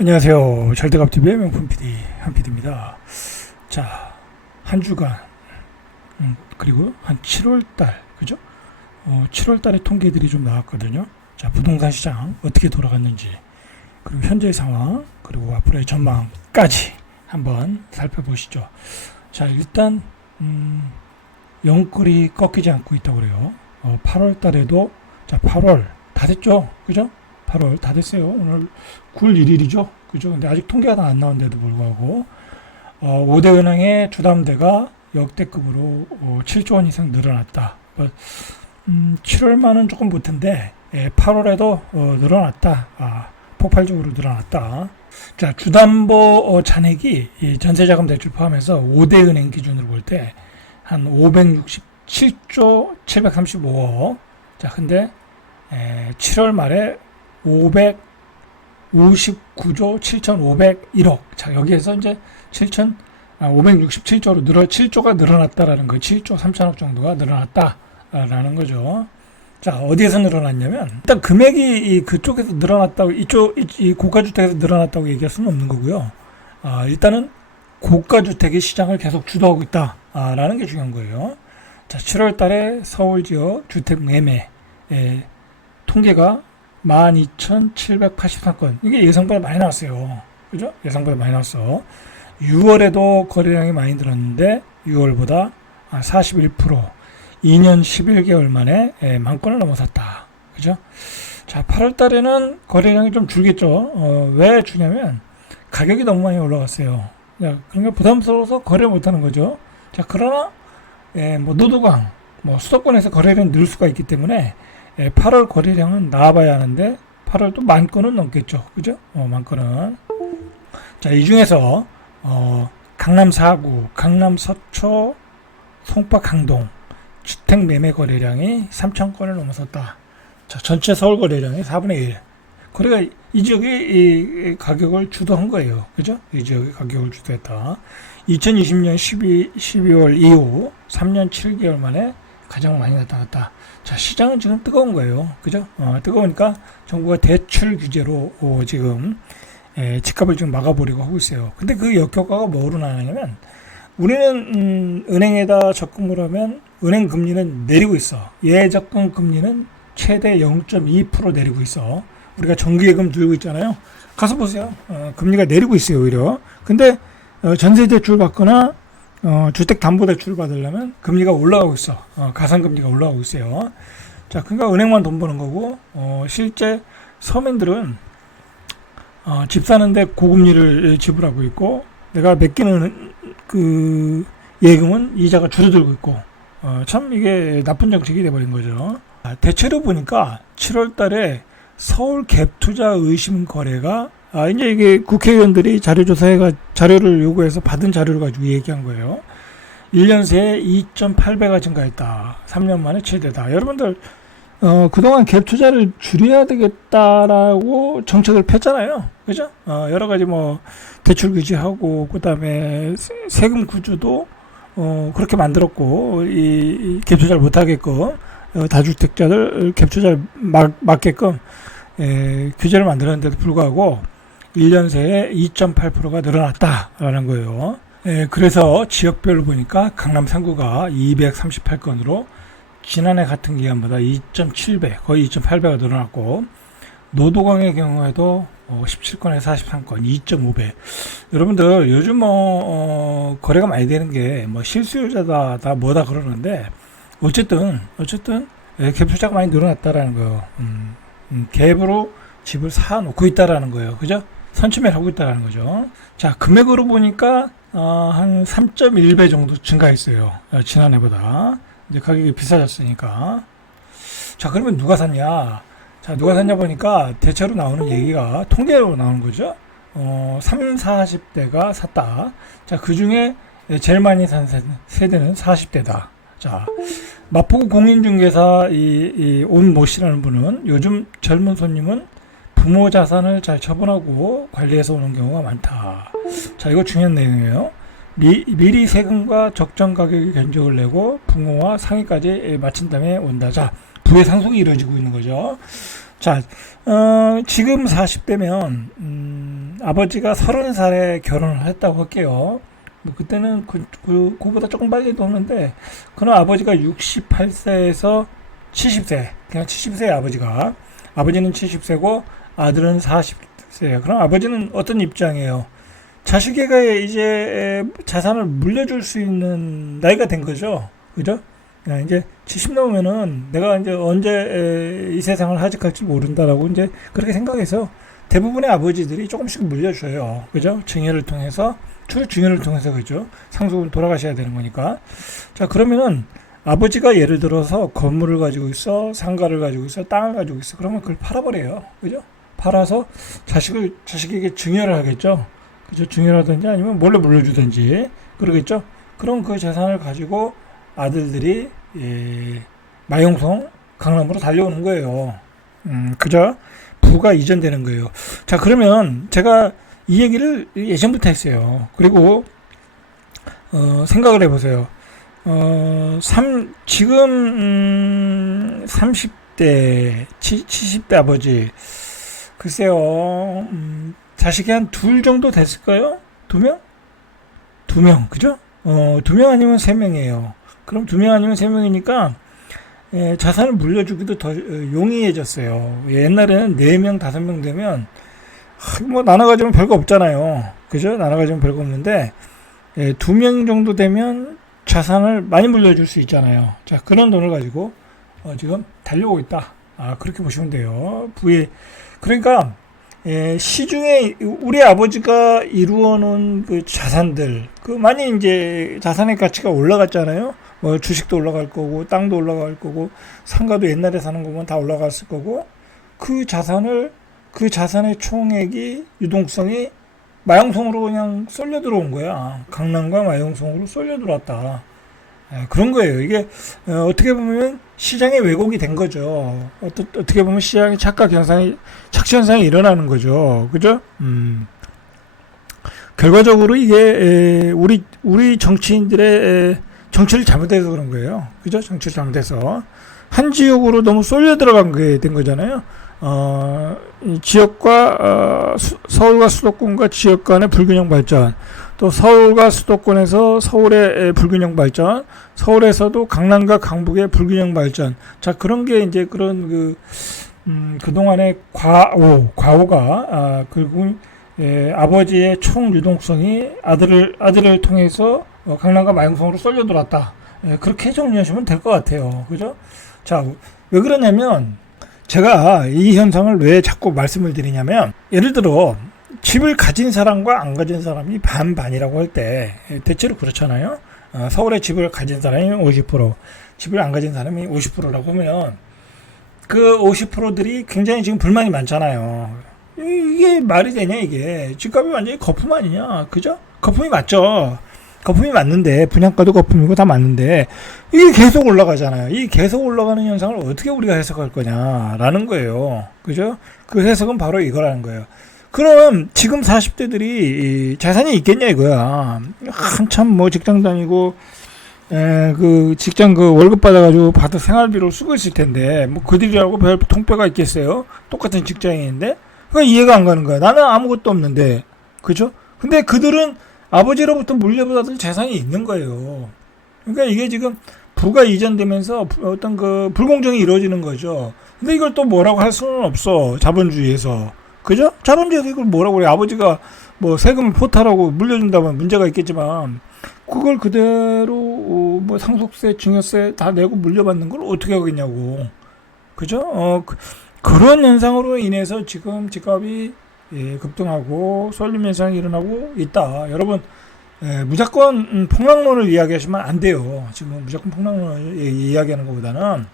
안녕하세요. 절대갑TV의 명품 PD 한PD입니다. 자, 한 주간 그리고 한 7월달 그죠? 7월달에 통계들이 좀 나왔거든요. 자, 부동산 시장 어떻게 돌아갔는지 그리고 현재 상황 그리고 앞으로의 전망까지 한번 살펴보시죠. 자, 일단 영끌이 꺾이지 않고 있다고 그래요. 8월달에도 자 8월 다 됐죠, 그죠? 8월 다 됐어요. 오늘 9월 1일이죠. 그죠? 근데 아직 통계가 다 안 나온데도 불구하고 5대 은행의 주담대가 역대급으로 7조 원 이상 늘어났다. 7월만은 조금 못한데 8월에도 늘어났다. 폭발적으로 늘어났다. 자, 주담보 잔액이 전세자금 대출 포함해서 5대 은행 기준으로 볼 때 한 567조 735억. 자, 근데 7월 말에 559조 7,501억. 자, 여기에서 이제 567조로 7조가 늘어났다라는 거, 7조 3천억 정도가 늘어났다라는 거죠. 자, 어디에서 늘어났냐면, 일단 금액이 그쪽에서 늘어났다고, 이 고가주택에서 늘어났다고 얘기할 수는 없는 거고요. 일단은 고가주택의 시장을 계속 주도하고 있다라는 게 중요한 거예요. 자, 7월 달에 서울 지역 주택 매매, 통계가 12,783건. 이게 예상보다 많이 나왔어요. 그죠? 예상보다 많이 나왔어. 6월에도 거래량이 많이 늘었는데 6월보다 41%, 2년 11개월 만에 만 건을 넘어섰다. 그죠? 자, 8월 달에는 거래량이 좀 줄겠죠. 왜 주냐면 가격이 너무 많이 올라갔어요. 그러니까 부담스러워서 거래 못 하는 거죠. 자, 그러나 뭐 노도강, 뭐 수도권에서 거래량이 늘 수가 있기 때문에 8월 거래량은 나와봐야 하는데 8월 또 만 건은 넘겠죠. 그죠? 만 건은. 자, 이 중에서 강남 4구, 강남 서초, 송파 강동 주택 매매 거래량이 3천 건을 넘어섰다. 자, 전체 서울 거래량의 4분의 1. 그러니까 이 지역이 이 가격을 주도한 거예요. 그죠? 이 지역이 가격을 주도했다. 2020년 12월 이후 3년 7개월 만에 가장 많이 나타났다. 자, 시장은 지금 뜨거운 거예요. 그죠? 뜨거우니까 정부가 대출 규제로 지금 집값을 지금 막아보려고 하고 있어요. 근데 그 역효과가 뭐로 나냐면 우리는 은행에다 적금을 하면 은행 금리는 내리고 있어. 예적금 금리는 최대 0.2% 내리고 있어. 우리가 정기예금 들고 있잖아요. 가서 보세요. 금리가 내리고 있어요, 오히려. 근데 전세대출 받거나 주택담보대출 받으려면 금리가 올라가고 있어. 가산금리가 올라가고 있어요. 자, 그러니까 은행만 돈 버는 거고, 실제 서민들은 집 사는데 고금리를 지불하고 있고, 내가 맡기는 그 예금은 이자가 줄어들고 있고, 참 이게 나쁜 정책이 돼버린 거죠. 대체로 보니까 7월 달에 서울 갭투자 의심 거래가 이제 이게 국회의원들이 자료를 요구해서 받은 자료를 가지고 얘기한 거예요. 1년 새에 2.8배가 증가했다. 3년 만에 최대다. 여러분들, 그동안 갭 투자를 줄여야 되겠다라고 정책을 폈잖아요. 그죠? 여러 가지 뭐, 대출 규제하고, 그 다음에 세금 구조도, 그렇게 만들었고, 이 갭 투자를 못하게끔, 다주택자들 갭 투자를 막게끔, 규제를 만들었는데도 불구하고 1년 새에 2.8%가 늘어났다라는 거예요. 그래서 지역별로 보니까 강남 3구가 238건으로 지난해 같은 기간보다 2.7배, 거의 2.8배가 늘어났고 노도강의 경우에도 17건에 43건, 2.5배. 여러분들 요즘 거래가 많이 되는 게 뭐 실수요자다, 다 뭐다 그러는데 어쨌든 갭 투자가 많이 늘어났다라는 거예요. 갭으로 집을 사놓고 있다라는 거예요. 그죠? 선취매를 하고 있다라는 거죠. 자, 금액으로 보니까 한 3.1배 정도 증가했어요. 지난해보다. 이제 가격이 비싸졌으니까. 자, 그러면 누가 샀냐? 자, 누가 샀냐 보니까 대체로 나오는 얘기가 통계로 나오는 거죠. 30, 40대가 샀다. 자, 그 중에 제일 많이 산 세대는 40대다. 자, 마포구 공인중개사 온 모씨라는 분은 요즘 젊은 손님은 부모 자산을 잘 처분하고 관리해서 오는 경우가 많다. 자, 이거 중요한 내용이에요. 미리 세금과 적정 가격의 견적을 내고 부모와 상의까지 마친 다음에 온다. 자, 부의 상속이 이루어지고 있는 거죠. 자, 지금 40대면 아버지가 30살에 결혼을 했다고 할게요. 뭐 그때는 그보다 조금 빨리도 오는데, 그는 아버지가 68세에서 70세, 그냥 70세의 아버지는 70세고 아들은 40세예요. 그럼 아버지는 어떤 입장이에요? 자식에게 이제 자산을 물려줄 수 있는 나이가 된 거죠. 그죠? 이제 70 넘으면은 내가 이제 언제 이 세상을 하직할지 모른다라고 이제 그렇게 생각해서 대부분의 아버지들이 조금씩 물려줘요. 그죠? 증여를 통해서, 증여를 통해서, 그죠? 상속은 돌아가셔야 되는 거니까. 자, 그러면은 아버지가 예를 들어서 건물을 가지고 있어, 상가를 가지고 있어, 땅을 가지고 있어. 그러면 그걸 팔아버려요. 그죠? 팔아서 자식에게 증여를 하겠죠. 그죠? 증여라든지 아니면 몰래 물려주든지 그러겠죠. 그럼 그 재산을 가지고 아들들이 마용성 강남으로 달려오는 거예요. 그죠? 부가 이전되는 거예요. 자, 그러면 제가 이 얘기를 예전부터 했어요. 그리고 생각을 해보세요. 지금 30대, 70대 아버지, 글쎄요, 자식이 한 둘 정도 됐을까요? 두 명? 두 명, 그죠? 두 명 아니면 세 명이에요. 그럼 두 명 아니면 세 명이니까 자산을 물려주기도 더 용이해졌어요. 옛날에는 네 명, 다섯 명 되면 뭐 나눠 가지면 별거 없잖아요. 그죠? 나눠 가지면 별거 없는데 두 명 정도 되면 자산을 많이 물려줄 수 있잖아요. 자, 그런 돈을 가지고 지금 달려오고 있다. 그렇게 보시면 돼요. 그러니까 시중에 우리 아버지가 이루어놓은 그 자산들, 그 많이 이제 자산의 가치가 올라갔잖아요. 뭐 주식도 올라갈 거고, 땅도 올라갈 거고, 상가도 옛날에 사는 거면 다 올라갔을 거고, 그 자산의 총액이, 유동성이 마용성으로 그냥 쏠려 들어온 거야. 강남과 마용성으로 쏠려 들어왔다. 그런 거예요. 이게 어떻게 보면 시장의 왜곡이 된 거죠. 어떻게 보면 시장의 착각 현상이, 착시 현상이 일어나는 거죠. 그죠? 결과적으로 이게 우리 정치인들의 정치를 잘못해서 그런 거예요. 그죠? 정치를 잘못해서 한 지역으로 너무 쏠려 들어간 게 된 거잖아요. 지역과 서울과 수도권과 지역 간의 불균형 발전, 또 서울과 수도권에서 서울의 불균형 발전, 서울에서도 강남과 강북의 불균형 발전. 자, 그런 게 이제 그런 그동안의 과오가 결국 아버지의 총 유동성이 아들을 통해서 강남과 마용성으로 쏠려 들어왔다. 그렇게 정리하시면 될 것 같아요. 그죠? 자, 왜 그러냐면 제가 이 현상을 왜 자꾸 말씀을 드리냐면, 예를 들어 집을 가진 사람과 안 가진 사람이 반반이라고 할 때 대체로 그렇잖아요. 서울에 집을 가진 사람이 50%, 집을 안 가진 사람이 50%라고 하면 그 50%들이 굉장히 지금 불만이 많잖아요. 이게 말이 되냐, 이게. 집값이 완전히 거품 아니냐. 그죠? 거품이 맞죠. 거품이 맞는데, 분양가도 거품이고 다 맞는데, 이게 계속 올라가잖아요. 이 계속 올라가는 현상을 어떻게 우리가 해석할 거냐라는 거예요. 그죠? 그 해석은 바로 이거라는 거예요. 그럼 지금 40대들이 자산이 있겠냐 이거야. 한참 뭐 직장 다니고, 그 직장 월급 받아가지고 생활비로 쓰고 있을 텐데, 뭐 그들이라고 별 통뼈가 있겠어요? 똑같은 직장인인데? 그러니까 이해가 안 가는 거야. 나는 아무것도 없는데. 그죠? 근데 그들은 아버지로부터 물려받은 재산이 있는 거예요. 그러니까 이게 지금 부가 이전되면서 어떤 불공정이 이루어지는 거죠. 근데 이걸 또 뭐라고 할 수는 없어. 자본주의에서. 그죠? 자본주의에서 이걸 뭐라고 그래. 아버지가 뭐 세금을 포탈하고 물려준다면 문제가 있겠지만, 그걸 그대로 뭐 상속세, 증여세 다 내고 물려받는 걸 어떻게 하겠냐고. 그죠? 그런 현상으로 인해서 지금 집값이 급등하고 쏠림 현상이 일어나고 있다. 여러분, 무조건 폭락론을 이야기하시면 안 돼요. 지금 무조건 폭락론을 이야기하는 것보다는